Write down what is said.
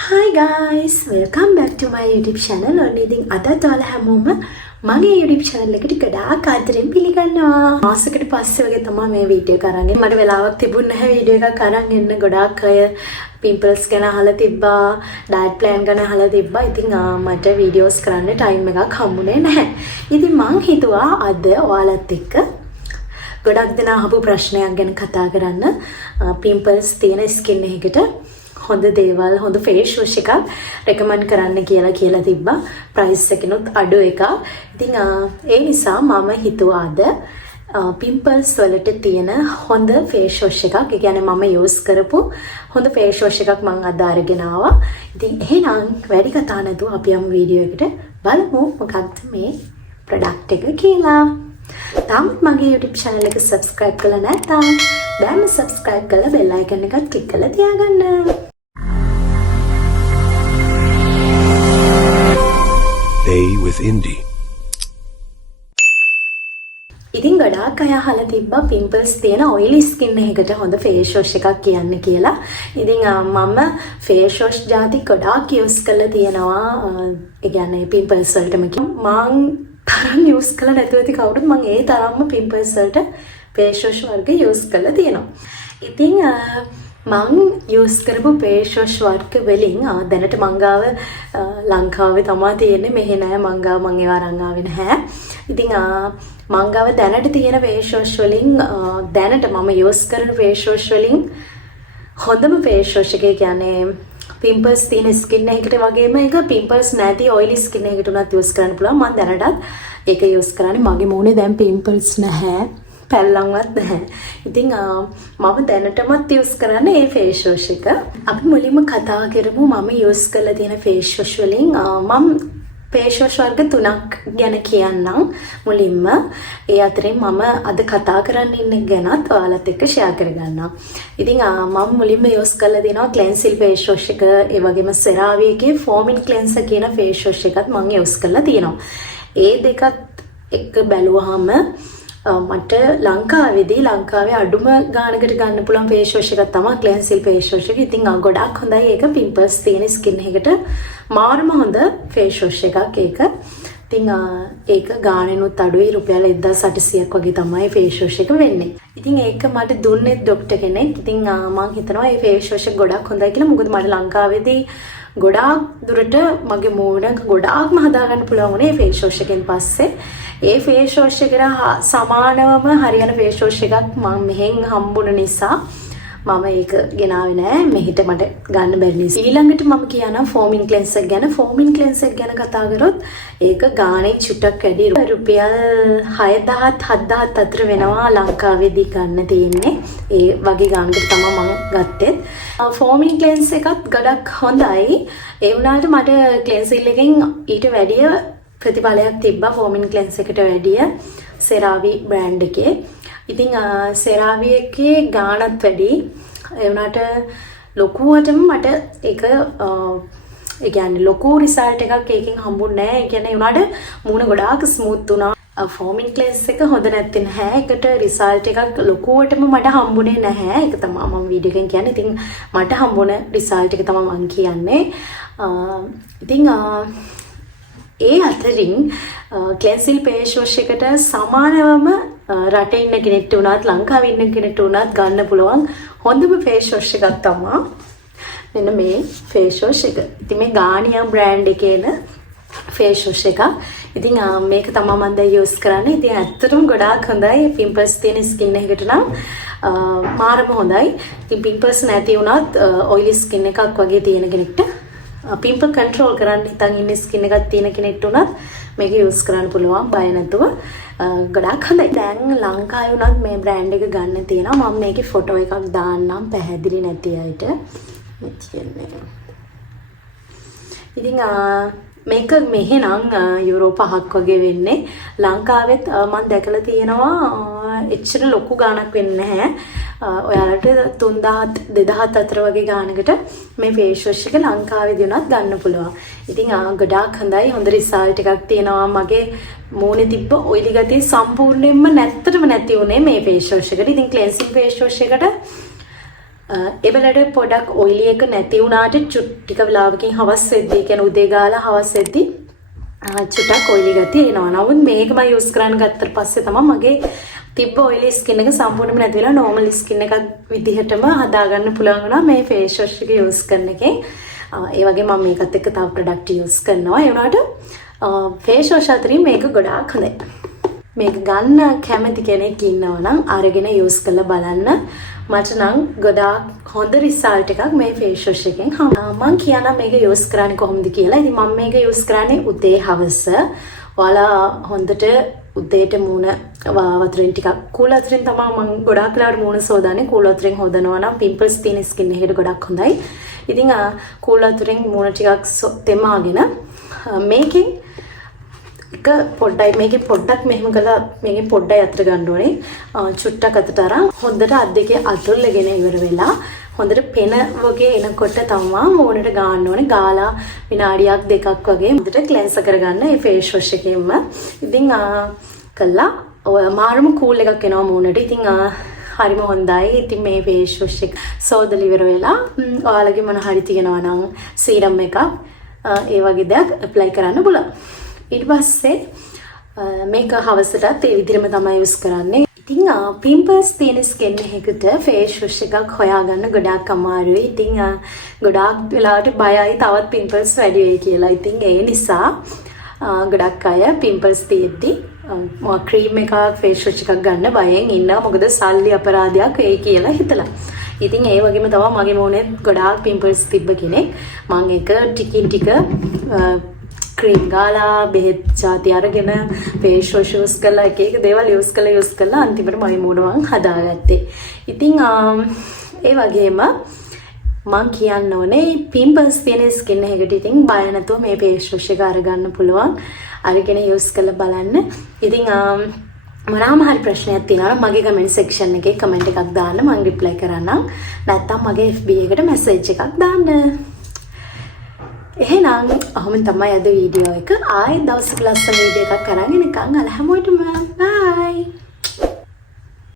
Hi guys, welcome back to my YouTube channel. ඔන්න ඉතින් අදත් ඔයාලා හැමෝම මගේ YouTube channel එකට ගොඩාක් ආදරෙන් පිළිගන්නවා. මාසෙකට පස්සේ වගේ තමයි මේ වීඩියෝ එක අරන් එන්නේ. මට වෙලාවක් තිබුණ නැහැ වීඩියෝ එකක් අරන් එන්න. ගොඩාක් අය pimples ගැන අහලා තිබ්බා, diet plan ගැන අහලා තිබ්බා. ඉතින් මට videos කරන්න time එකක් හම්බුනේ නැහැ. ඉතින් මං හිතුවා අද ඔයාලත් එක්ක ගොඩක් දෙනා අහපු ප්‍රශ්නයක් ගැන කතා කරන්න. pimples තියෙන skin එකකට හොඳ දේවල් හොඳ ෆේස් වොෂ් එකක් රෙකමන්ඩ් කරන්න කියලා තිබ්බා. ප්‍රයිස් එකනොත් අඩු එකක්. ඉතින් ඒ නිසා මම හිතුවා අද පිම්පල්ස් වලට තියෙන හොඳ ෆේස් වොෂ් එකක්, ඒ කියන්නේ මම යූස් කරපු හොඳ ෆේස් වොෂ් එකක් මම අද අරගෙන ආවා. ඉතින් එහෙනම් වැඩි කතා නැතුව අපි යමු වීඩියෝ එකට. බලමු මොකක්ද මේ ප්‍රොඩක්ට් එක කියලා. තාමත් මගේ YouTube channel එක subscribe කරලා නැත්නම් දැන්ම subscribe කරලා bell icon එකත් click කරලා තියාගන්න. Day with Indie. ඉතින් ගොඩාක් අය අහලා තිබ්බා pimples තියෙන oily skin එකකට හොඳ face wash එකක් කියන්න කියලා. ඉතින් මම face wash ಜಾති ගොඩාක් use කරලා තියෙනවා. ඒ කියන්නේ pimples වලටම මං තරම් use කරලා නැතුව ඇති කවුරුත් මං ඒ තරම්ම pimples වලට face wash වර්ග use කරලා තියෙනවා. ඉතින් මං use කරපු face wash වර්ග වලින් දැනට මං ගාව ලංකාවේ තමයි තියෙන්නේ. මෙහෙ නෑ මං ගාව, මං ඒවා අරන් ආවේ නැහැ. ඉතින් මං ගාව දැනට තියෙන face wash වලින් දැනට මම use කරන face wash වලින් හොඳම face wash එක කියන්නේ pimples තියෙන skin එකකට වගේම ඒක pimples නැති oily skin එකකට උනත් use කරන්න පුළුවන්. මම දැනටත් ඒක use කරන්නේ. මගේ මූණේ දැන් pimples නැහැ, පැල්ලම්වත් නැහැ. ඉතින් මම දැනටමත් use කරන්නේ මේ face wash එක. අපි මුලින්ම කතා කරමු මම use කරලා තියෙන face wash වලින්. මම face wash වර්ග 3ක් ගැන කියන්නම් මුලින්ම. ඒ අතරින් මම අද කතා කරන්න ඉන්න ගැනත් ඔයාලත් එක්ක share කරගන්නම්. ඉතින් මම මුලින්ම use කරලා දෙනවා cleansil face wash එක, ඒ වගේම CeraVe එකේ foaming cleanser කියන face wash එකත් මම use කරලා තියෙනවා. ඒ දෙකත් එක්ක බැලුවාම මට ලංකාවේ අඩුම ගානකට ගන්න පුළුවන් face wash එකක් තමයි cleansil face wash එක. ඉතින් ගොඩක් හොඳයි ඒක pimples තියෙන skin එකකට මාරම හොඳ face wash එකක් ඒක. ඉතින් ඒක ගානෙනුත් අඩුයි, රුපියල් 1800ක් වගේ තමයි face wash එක වෙන්නේ. ඉතින් ඒක මට දුන්නේ ડોක්ටර් කෙනෙක්. ඉතින් මම හිතනවා මේ face wash එක ගොඩක් හොඳයි කියලා. මොකද මට ලංකාවේදී ගොඩාක් දුරට මගේ මූණ ගොඩාක්ම හදාගන්න පුළුවන් වුණේ face wash එකෙන් පස්සේ. ඒ face wash එකට සමානවම හරියන face wash එකක් මම මෙහෙන් හම්බුන නිසා මම ඒක ගෙනාවේ නෑ. මෙහෙට මට ගන්න බැරි නිසා. ඊළඟට මම කියනවා foaming cleanser ගැන. foaming cleanser ගැන කතා කරොත් ඒක ගානේ චුට්ටක් වැඩි. රුපියල් 6000 7000 අතර වෙනවා ලංකාවේදී ගන්න තියෙන්නේ. ඒ වගේ ගානකට තමයි මම ගත්තේ. foaming cleanser එකත් ගොඩක් හොඳයි. ඒ වුණාට මට cleansil එකෙන් ඊට වැඩිය ප්‍රතිඵලයක් තිබ්බා foaming cleanser එකට වැඩිය CeraVe brand එකේ. ඉතින් CeraVe එකේ ගාණත් වැඩි. ඒ වුණාට ලොකුවටම මට ඒක ඒ කියන්නේ ලොකු රිසල්ට් එකක් ඒකෙන් හම්බුනේ නැහැ. ඒ කියන්නේ උනාට මූණ ගොඩාක් ස්මූත් වුණා. foaming cleanser එක හොඳ නැත්තේ නැහැ. ඒකට රිසල්ට් එකක් ලොකුවටම මට හම්බුනේ නැහැ. ඒක තමයි මම වීඩියෝ එකෙන් කියන්නේ. ඉතින් මට හම්බුන රිසල්ට් එක තමයි මම කියන්නේ. ඉතින් ඒ අතරින් cleansil face wash එකට සමානවම රටේ ඉන්න කෙනෙක්ට උනත් ලංකාවේ ඉන්න කෙනෙක්ට උනත් ගන්න පුළුවන් හොඳම face wash එකක් තමයි මෙන්න මේ face wash එක. ඉතින් මේ Garnier brand එකේන face wash එකක්. ඉතින් මේක තමයි මම දැන් use කරන්නේ. ඉතින් ඇත්තටම ගොඩාක් හොඳයි. pimples තියෙන skin එකකට නම් මාරම හොඳයි. ඉතින් pimples නැති වුණත් oily skin එකක් වගේ තියෙන කෙනෙක්ට pimple control කරන්න හිතන් ඉන්න skin එකක් තියෙන කෙනෙක්ට උනත් මේක use කරන්න පුළුවන් බය නැතුව. ගොඩක් හොඳයි. දැන් ලංකාවේ උනත් මේ brand එක ගන්න තියෙනවා. මම මේකේ ෆොටෝ එකක් දාන්නම් පැහැදිලි නැති අයට. ඉතින් මේක මෙහෙනම් යුරෝ 5ක් වගේ වෙන්නේ. ලංකාවෙත් මම දැකලා තියෙනවා එච්චර ලොකු ගාණක් වෙන්නේ නැහැ. ඔයාලට 3000 2000 අතර වගේ ගාණකට මේ face wash එක ලංකාවේදී උනත් ගන්න පුළුවන්. ඉතින් ගොඩාක් හොඳයි. හොඳ රිසල්ට් එකක් තියෙනවා. මගේ මූණේ තිබ්බ oily ගතිය සම්පූර්ණයෙන්ම නැත්තටම නැති උනේ මේ face wash එකට. ඉතින් cleansing face wash එකට ඒ වෙලට පොඩක් ඔයිලි එක නැති වුණාට ටික වෙලාවකින් හවස් වෙද්දී කියන්නේ උදේ ගාලා හවස් වෙද්දී චුට්ටක් ඔයිලි ගතිය එනවා. නමුත් මේක මම යූස් කරන්න ගත්තට පස්සේ තමයි මගේ තිබ්බ ඔයිලි ස්කින් එක සම්පූර්ණයෙන්ම නැති වෙලා නෝමල් ස්කින් එකක් විදිහටම හදාගන්න පුළුවන් වුණා මේ ෆේස් වොෂ් එක යූස් කරන එකෙන්. ඒ වගේ මම මේකත් එක්ක තව ප්‍රොඩක්ට් යූස් කරනවා. ඒ වුණාට ෆේස් වොෂ් අතරින් මේක ගොඩාක් හොඳයි. මේක ගන්න කැමති කෙනෙක් ඉන්නවා නම් අරගෙන යූස් කරලා බලන්න. මට නම් ගොඩාක් හොඳ රිසල්ට් එකක් මේ ෆේස් වොෂ් එකෙන් මම කියනවා මේක යූස් කරන්නේ කොහොමද කියලා. ඉතින් මම මේක යූස් කරන්නේ උදේ හවස. ඔයාලා හොඳට උදේට මූණ වතුරෙන් ටිකක් කූල් වතුරෙන් තමයි මම ගොඩාක් වෙලාවට මූණ සෝදාන්නේ. කූල් වතුරෙන් හොදනවා නම් පිම්පල්ස් තියෙන ස්කින් එකකට ගොඩක් හොඳයි. ඉතින් කූල් වතුරෙන් මූණ ටිකක් තෙමාගෙන මේකෙන් එක පොඩ්ඩක් මෙහෙම කළා මේකෙන් පොඩ්ඩයි අතර ගන්න ඕනේ. චුට්ටක් අතට අරන් හොඳට අත් දෙකේ අතුල්ලගෙන ඉවර වෙලා හොඳට පෙන වගේ එනකොට තමයි මූණට ගන්න ඕනේ. ගාලා විනාඩියක් දෙකක් වගේ හොඳට ක්ලෙන්ස් කරගන්න මේ ෆේස් වොෂ් එකෙන්ම. ඉතින් කළා ඔය මාරුම කූල් එකක් එනවා මූණට. ඉතින් හරිම හොඳයි. ඉතින් මේ ෆේස් වොෂ් එක සෝදලා ඉවර වෙලා ඔයාලගේ මොන හරි තියෙනවා නම් සීරම් එකක් ඒ වගේ දෙයක් ඇප්ලයි කරන්න පුළුවන්. ඊට පස්සේ මේක හවසටත් ඒ විදිහම තමයි යූස් කරන්නේ. ඉතින් පිම්පල්ස් තියෙන ස්කින් එකකට ෆේස් වොෂ් එකක් හොයාගන්න ගොඩාක් අමාරුයි. ඉතින් ගොඩාක් වෙලාවට බයයි තවත් පිම්පල්ස් වැඩි වෙයි කියලා. ඉතින් ඒ නිසා ගොඩක් අය පිම්පල්ස් තියෙද්දි ක්‍රීම් එකක් ෆේස් වොෂ් එකක් ගන්න බයෙන් ඉන්නවා. මොකද සල්ලි අපරාධයක් වෙයි කියලා හිතලා. ඉතින් ඒ වගේම තමයි මගේ මොනේ ගොඩාක් පිම්පල්ස් තිබ්බ කෙනෙක්. මම ඒක ටිකින් ටික ක්‍රීම් ගාලා බෙහෙත් ජාති අරගෙන ෆේස් වොෂ් යූස් කරලා එක දේවල් යූස් කරලා අන්තිමට මගේ මූණ මං හදාගත්තේ. ඉතින් ඒ වගේම මං කියන්න ඕනේ පිම්පල්ස් තියෙන ස්කින් එකකට ඉතින් බය නැතුව මේ ෆේස් වොෂ් එක අරගන්න පුළුවන්. අරගෙන යූස් කරලා බලන්න. ඉතින් මොනවාම හරි ප්‍රශ්නයක් තියෙනවා නම් මගේ කමෙන්ට් සෙක්ෂන් එකේ කමෙන්ට් එකක් දාන්න මං රිප්ලයි කරන්නම්. නැත්නම් මගේ FB එකට මැසේජ් එකක් දාන්න. එහෙනම් අහම තමයි අද වීඩියෝ එක. ආයෙත් දවසක ලස්සන වීඩියෝ එකක් අරගෙන එනකන් අල හැමෝටම බයි.